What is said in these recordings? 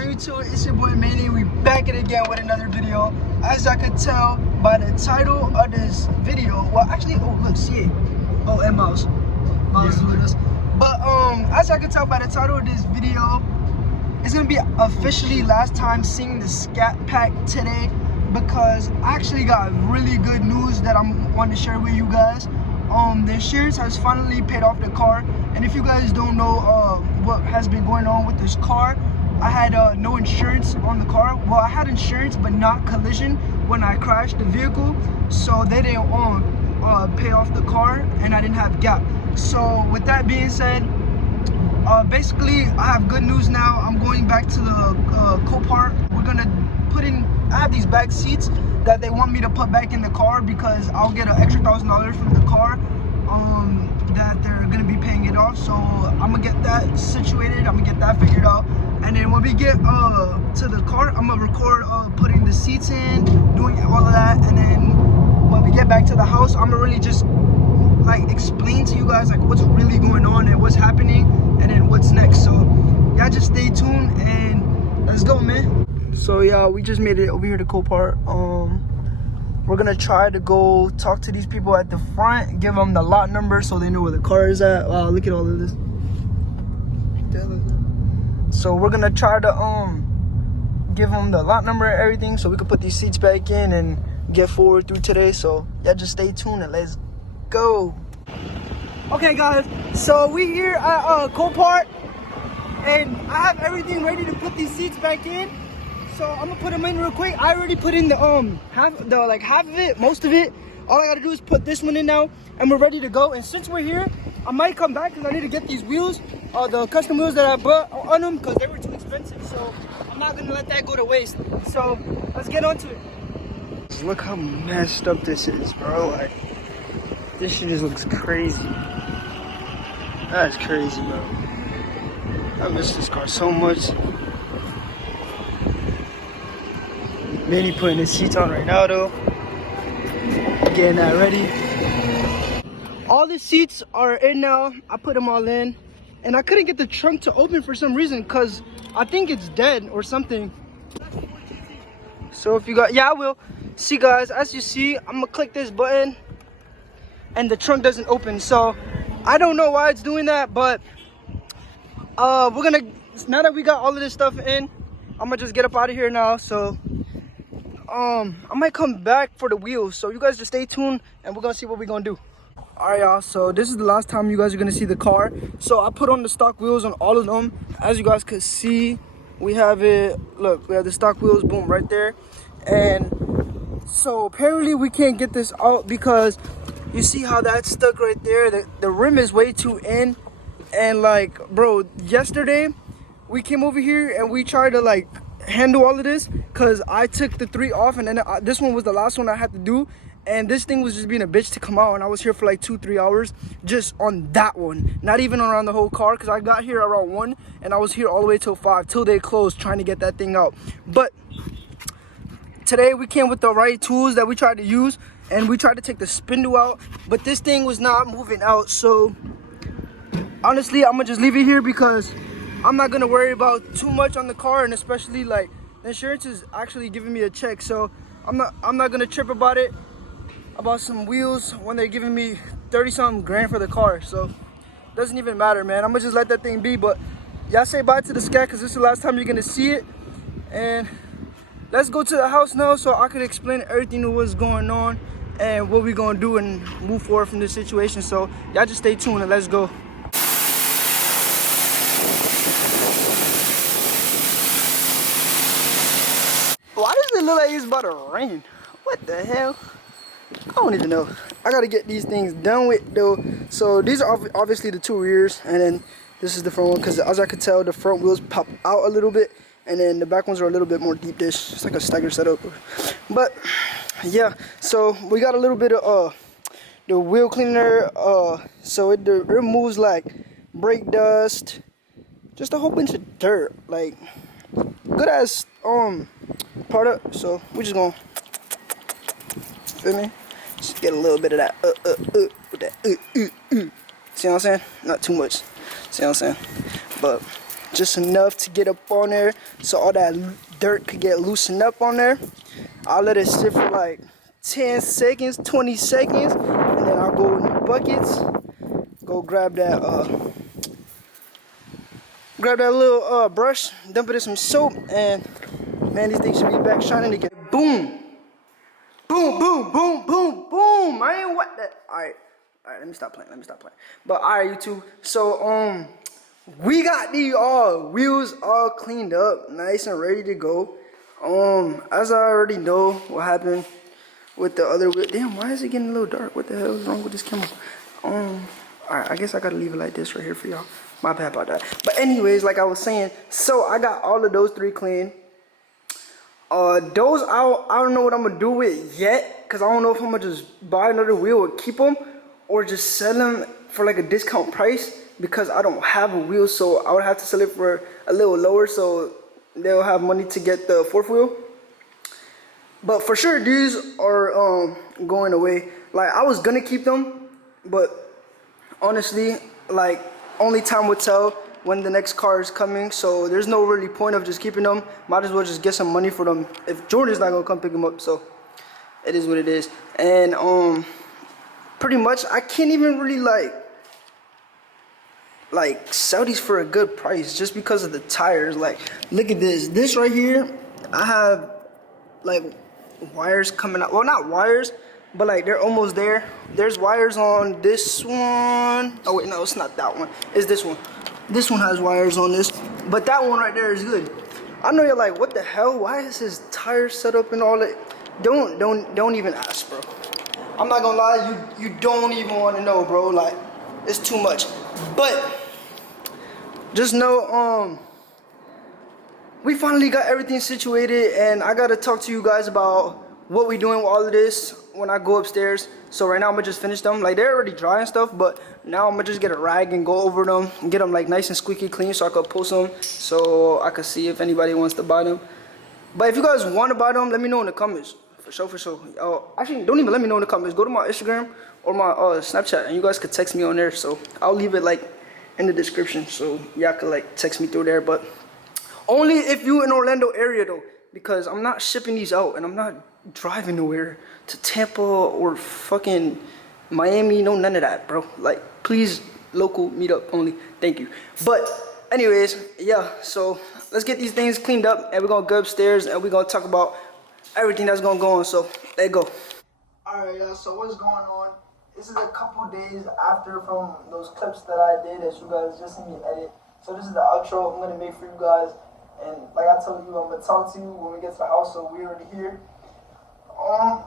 on YouTube? It's your boy Manny. We back at it again with another video. As I could tell by the title of this video, well actually, oh look, see it. Oh, and Mouse is with us. But as I could tell by the title of this video, it's gonna be officially last time seeing the Scat Pack today, because I actually got really good news that I'm wanting to share with you guys. The insurance has finally paid off the car, and if you guys don't know what has been going on with this car, I had no insurance on the car. Well, I had insurance but not collision when I crashed the vehicle, so they didn't pay off the car, and I didn't have gap. So with that being said, basically I have good news now. I'm going back to the Copart. We're gonna put in, I have these back seats that they want me to put back in the car because I'll get an extra $1,000 from the car that they're gonna be paying it off. So I'm gonna get that situated, I'm gonna get that figured out, and then when we get to the car, I'm gonna record putting the seats in, doing all of that, and then when we get back to the house, I'm gonna really just like explain to you guys like what's really going on and what's happening and then what's next. So y'all just stay tuned and let's go, man. So yeah, we just made it over here to Copart. We're gonna try to go talk to these people at the front, give them the lot number so they know where the car is at. Wow, look at all of this. So we're gonna try to give them the lot number and everything so we can put these seats back in and get forward through today. So yeah, just stay tuned and let's go. Okay guys, so we here at Copart, and I have everything ready to put these seats back in. So I'm gonna put them in real quick. I already put in the half of it, most of it. All I gotta do is put this one in now, and we're ready to go. And since we're here, I might come back because I need to get these wheels, the custom wheels that I bought on them, because they were too expensive. So I'm not gonna let that go to waste. So let's get on to it. Look how messed up this is, bro. Like, this shit just looks crazy. That's crazy, bro. I miss this car so much. Manny putting his seats on right now though. Getting that ready. All the seats are in now. I put them all in. And I couldn't get the trunk to open for some reason because I think it's dead or something. So if you got, yeah, I will. See guys, as you see, I'm gonna click this button and the trunk doesn't open. So I don't know why it's doing that, but we're gonna, now that we got all of this stuff in, I'm gonna just get up out of here now. So I might come back for the wheels, so you guys just stay tuned and we're gonna see what we're gonna do. All right y'all, so this is the last time you guys are gonna see the car. So I put on the stock wheels on all of them. As you guys could see, we have it, look, we have the stock wheels, boom, right there. And so apparently we can't get this out because you see how that's stuck right there. The rim is way too in. And like, bro, yesterday we came over here and we tried to like handle all of this because I took the 3 off, and then this one was the last one I had to do, and this thing was just being a bitch to come out, and I was here for like 2-3 hours just on that one, not even around the whole car, because I got here around 1 and I was here all the way till 5 till they closed trying to get that thing out. But today we came with the right tools that we tried to use, and we tried to take the spindle out, but this thing was not moving out. So honestly, I'm gonna just leave it here because I'm not gonna worry about too much on the car, and especially like the insurance is actually giving me a check, so I'm not gonna trip about it, about some wheels when they're giving me 30-something grand for the car. So it doesn't even matter, man. I'm gonna just let that thing be. But y'all say bye to the Scat because this is the last time you're gonna see it, and let's go to the house now so I could explain everything that was going on and what we're gonna do and move forward from this situation. So y'all just stay tuned and let's go. Why does it look like it's about to rain? What the hell? I don't even know. I gotta get these things done with though. So these are obviously the 2 rears, and then this is the front one, because as I could tell, the front wheels pop out a little bit, and then the back ones are a little bit more deep dish. It's like a stagger setup. But yeah, so we got a little bit of the wheel cleaner, so it removes like brake dust, just a whole bunch of dirt, like good ass product. So we're just gonna, feel me, just get a little bit of that with that see what I'm saying? Not too much, see what I'm saying? But just enough to get up on there so all that dirt could get loosened up on there. I'll let it sit for like 10 seconds, 20 seconds, and then I'll go in the buckets, go grab that little brush, dump it in some soap, and man, these things should be back shining again. Boom! Boom, boom, boom, boom, boom! I ain't what that. Alright, let me stop playing, But alright, YouTube, so, we got the wheels all cleaned up, nice and ready to go. As I already know what happened with the other wheel. Damn, why is it getting a little dark? What the hell is wrong with this camera? Alright, I guess I gotta leave it like this right here for y'all. My bad about that. But anyways, like I was saying, so I got all of those 3 clean. Those I don't know what I'm gonna do with yet, cause I don't know if I'm gonna just buy another wheel or keep them, or just sell them for like a discount price, because I don't have a wheel, so I would have to sell it for a little lower, so they'll have money to get the 4th wheel. But for sure, these are going away. Like I was gonna keep them, but honestly, like only time will tell when the next car is coming, so there's no really point of just keeping them. Might as well just get some money for them if Jordan's not gonna come pick them up. So it is what it is. And pretty much I can't even really like sell these for a good price just because of the tires. Like look at this right here. I have like wires coming out, well not wires, but like they're almost there. There's wires on this one. Oh wait, no, it's not that one, it's this one. This one has wires on this, but that one right there is good. I know you're like, what the hell? Why is his tire set up and all that? Don't even ask, bro. I'm not gonna lie, you don't even want to know, bro. Like, it's too much. But just know, we finally got everything situated, and I gotta talk to you guys about what we doing with all of this when I go upstairs. So right now I'm gonna just finish them. Like they're already dry and stuff, but now I'm gonna just get a rag and go over them and get them like nice and squeaky clean so I could post them, so I could see if anybody wants to buy them. But if you guys want to buy them, let me know in the comments. For sure. Actually, don't even let me know in the comments. Go to my Instagram or my Snapchat, and you guys could text me on there. So I'll leave it like in the description, so y'all could like text me through there. But only if you in Orlando area though, because I'm not shipping these out, and I'm not driving nowhere to Tampa or fucking Miami. No, none of that, bro. Like, please, local meetup only. Thank you. But anyways, yeah, so let's get these things cleaned up, and we're gonna go upstairs and we're gonna talk about everything that's gonna go on. So let's go. Alright, y'all, so what's going on? This is a couple days after from those clips that I did that you guys just seen me edit. So this is the outro I'm gonna make for you guys. And like I told you, I'm gonna talk to you when we get to the house, so we're already here.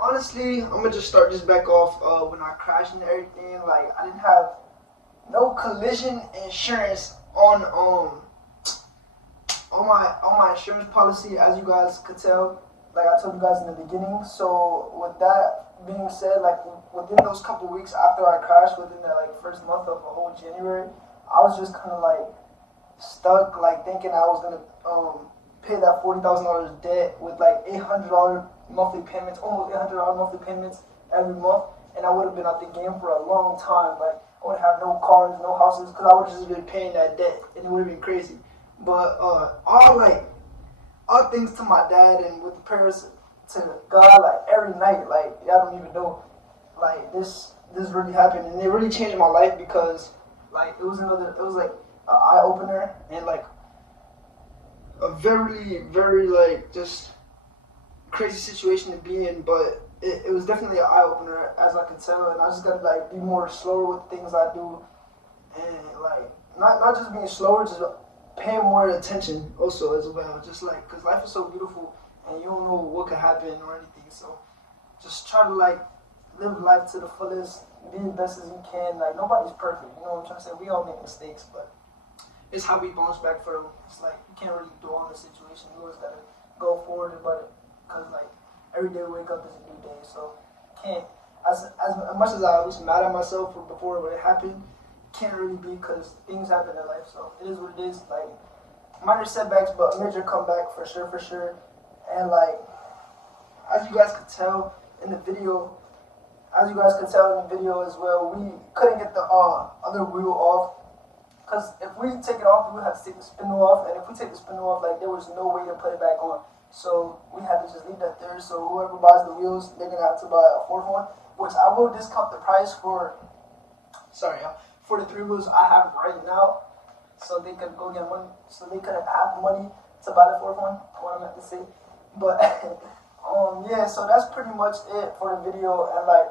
Honestly, I'm gonna just start this back off. When I crashed and everything, like I didn't have no collision insurance on my insurance policy, as you guys could tell. Like I told you guys in the beginning. So with that being said, like within those couple weeks after I crashed, within that like first month of the whole January, I was just kind of like stuck, like thinking I was gonna pay that $40,000 debt with like $800 monthly payments, almost $800 monthly payments every month, and I would have been out the game for a long time. Like I would have no cars, no houses, because I would have just been paying that debt, and it would have been crazy. But all things to my dad and with the prayers to God, like every night, like y'all don't even know, like this really happened, and it really changed my life, because like it was like an eye opener, and like a very like just crazy situation to be in, but it was definitely an eye opener, as I could tell, and I just gotta like be more slower with things I do, and like not just being slower, just paying more attention also as well, just like, because life is so beautiful and you don't know what could happen or anything, so just try to like live life to the fullest, be the best as you can. Like nobody's perfect, you know what I'm trying to say? We all make mistakes, but it's how we bounce back from them. It's like you can't really dwell on the situation. You always gotta go forward about it, because like every day we wake up is a new day. So can't, as much as I was mad at myself before when it happened, can't really be, because things happen in life. So it is what it is. Like minor setbacks, but major comeback for sure. And like as you guys could tell in the video, as well, we couldn't get the other wheel off. Because if we take it off, we would have to take the spindle off, and if we take the spindle off, like there was no way to put it back on. So we had to just leave that there. So whoever buys the wheels, they're gonna have to buy a fourth one, which I will discount the price for. Sorry, for the 3 wheels I have right now, so they could go get money. So they could have the money to buy the fourth one. What I meant to say, but yeah. So that's pretty much it for the video, and like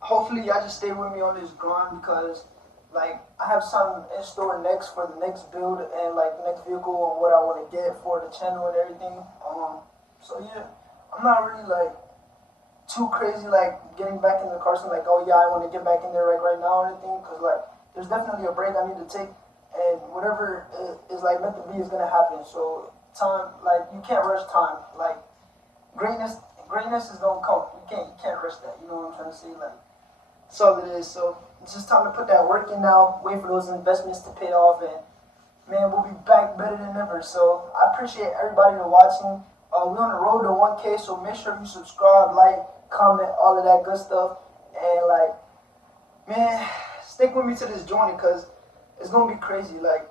hopefully y'all just stay with me on this grind because like I have something in store next for the next build and like the next vehicle and what I want to get for the channel and everything. So yeah, I'm not really like too crazy like getting back in the car scene like, oh yeah, I want to get back in there like right now or anything, because like there's definitely a break I need to take, and whatever is like meant to be is gonna happen. So time, like you can't rush time. Like greatness is gonna come. You can't rush that. You know what I'm trying to say? Like that's all it is. So it's just time to put that work in now, wait for those investments to pay off, and man, we'll be back better than ever. So I appreciate everybody for watching. We're on the road to 1K, so make sure you subscribe, like, comment, all of that good stuff. And like, man, stick with me to this journey because it's gonna be crazy. Like,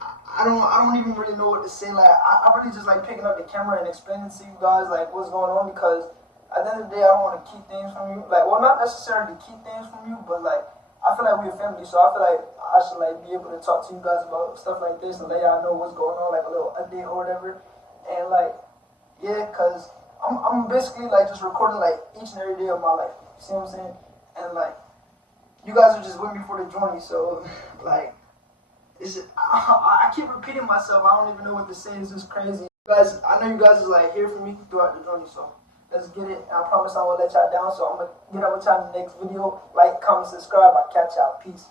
I don't even really know what to say. Like, I really just like picking up the camera and explaining to you guys like what's going on, because at the end of the day, I don't want to keep things from you. Like, well, not necessarily keep things from you, but like I feel like we're a family, so I feel like I should like be able to talk to you guys about stuff like this and let y'all know what's going on, like a little update or whatever. And like, yeah, cause I'm basically like just recording like each and every day of my life. You see what I'm saying? And like, you guys are just with me for the journey, so like. I keep repeating myself. I don't even know what to say. It's just crazy. You guys, I know you guys is like here for me throughout the journey. So let's get it. I promise I won't let y'all down. So I'm gonna get up with y'all in the next video. Like, comment, subscribe. I'll catch y'all. Peace.